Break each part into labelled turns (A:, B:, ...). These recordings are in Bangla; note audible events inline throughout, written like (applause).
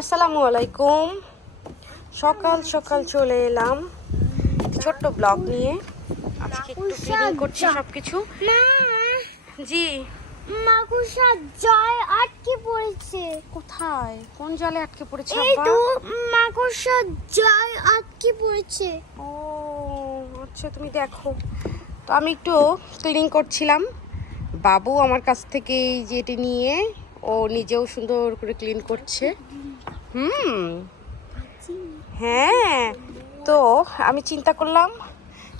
A: আসসালামু আলাইকুম। সকাল সকাল চলে এলাম। ছোট্ট ব্লগ নিয়ে। আজকে একটু ক্লিনিং করছি সবকিছু। জি।
B: মাকুসা জয় আটকে পড়েছে।
A: কোথায়? কোন জলে আটকে পড়েছে
B: এই তো মাকুসা জয় আটকে পড়েছে।
A: ও আচ্ছা তুমি দেখো। তো আমি একটু ক্লিনিং করছিলাম। বাবু আমার কাছ থেকে এই যে এটি নিয়ে ও নিজেও সুন্দর করে ক্লিন করছে। হুম। হ্যাঁ তো আমি চিন্তা করলাম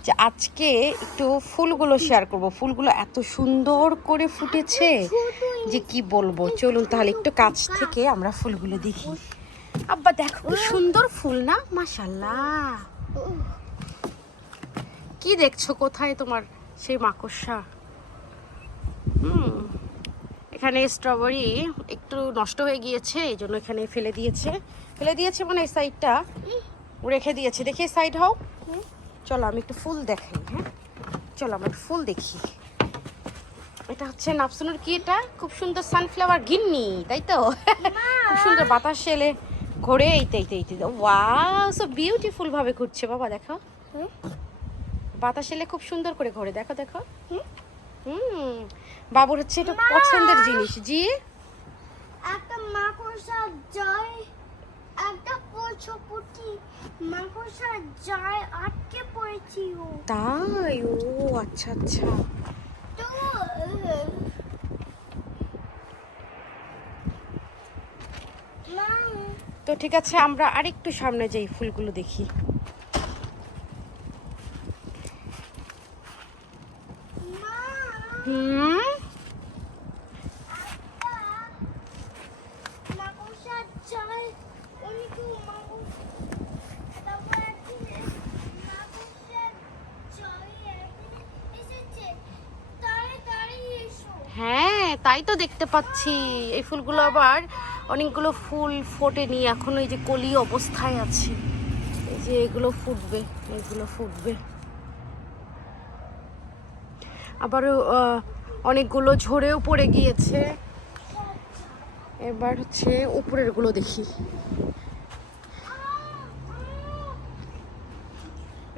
A: যে আজকে একটু ফুলগুলো শেয়ার করব। ফুলগুলো এত সুন্দর করে ফুটেছে যে কি বলব? চলুন তাহলে একটু কাছ থেকে আমরা ফুলগুলো দেখি। আব্বা দেখো সুন্দর ফুল না? মাশাল্লাহ কি দেখছ? কোথায় তোমার সেই মাকড়সা? হুম। এখানে স্ট্রবেরি একটু নষ্ট হয়ে গিয়েছে এই জন্য এখানে ফেলে দিয়েছে। ফেলে দিয়েছে মানে এই সাইডটা রেখে দিয়েছে। দেখি এই সাইড হও। চলো আমি একটু ফুল দেখাই হ্যাঁ? চলো আমরা ফুল দেখি। এটা হচ্ছে নাপসুনের কি এটা? খুব সুন্দর সানফ্লাওয়ার গিন্নি তাই তো? খুব সুন্দর বাতাস এলে ঘোরে এইতে এইতে এইতে ওয়াও সো বিউটিফুল ভাবে ঘুরছে। বাবা দেখো বাতাস এলে খুব সুন্দর করে ঘোরে। দেখো দেখো। হুম। বাবুর হচ্ছে এটা পছন্দের জিনিস। জি?
B: একটা মাকুসা জয় একটা পছপুটি মাকুসা জয় আটকে পড়েছি ও।
A: তাই? ও আচ্ছা আচ্ছা।
B: তো মা!
A: তো ঠিক আছে আমরা আরেকটু সামনে যাই ফুলগুলো দেখি
B: মা
A: হুম
B: মাকুসা জয় উনি তো মাকুস তারপর একদিন মাকুসা জয় একদিন এসেছে তাড়াতাড়ি এসো
A: হ্যাঁ তাই তো দেখতে পাচ্ছি। এই ফুলগুলো আবার অনেকগুলো ফুল ফোটেনি, এখন এই যে কলি অবস্থায় আছে। এই যে এগুলো ফুটবে এগুলো ফুটবে। আবারও অনেকগুলো ঝরেও পড়ে গিয়েছে। এবার হচ্ছে উপরেরগুলো দেখি।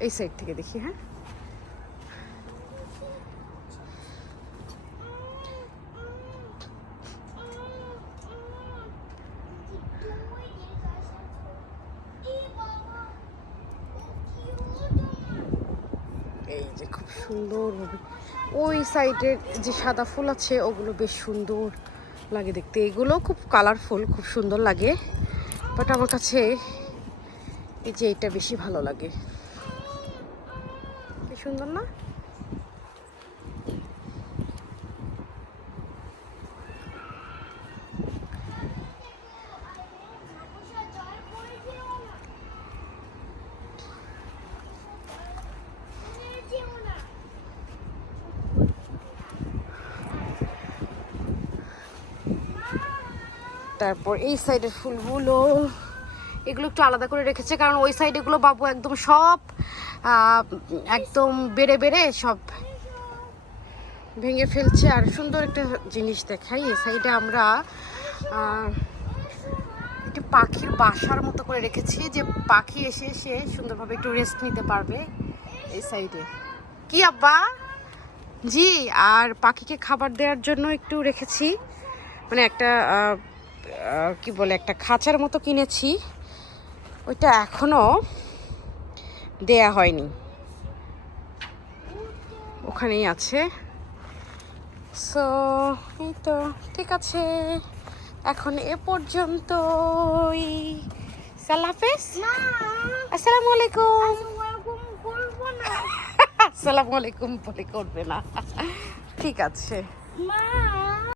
A: এই সাইড থেকে দেখি হ্যাঁ। এই যে খুব সুন্দর ওই সাইডের যে সাদা ফুল আছে, ওগুলো বেশ সুন্দর লাগে দেখতে। এগুলো খুব কালারফুল খুব সুন্দর লাগে। বাট আমার কাছে এই যে এটা বেশি ভালো লাগে। সুন্দর না? তারপর এই সাইডের ফুলগুলো, এগুলো একটু আলাদা করে রেখেছে, কারণ ওই সাইড এগুলো বাবু একদম সব একদম বেড়ে বেড়ে সব ভেঙে ফেলছে। আর সুন্দর একটা জিনিস দেখাই, এই সাইডে আমরা একটি পাখির বাসার মতো করে রেখেছি, যে পাখি এসে এসে সুন্দরভাবে একটু রেস্ট নিতে পারবে এই সাইডে কি আব্বা? জি, আর পাখিকে খাবার দেওয়ার জন্য একটু রেখেছি মানে একটা কি বলে একটা খাঁচার মতো কিনেছি। ওইটা এখনও দেয়া হয়নি। ওখানেই আছে। সো এই তো ঠিক আছে। এখন এ পর্যন্তই। সালাফেস আসসালামু আলাইকুম। (laughs) আসসালামু আলাইকুম বলে করবে না। ঠিক আছে।
B: মা।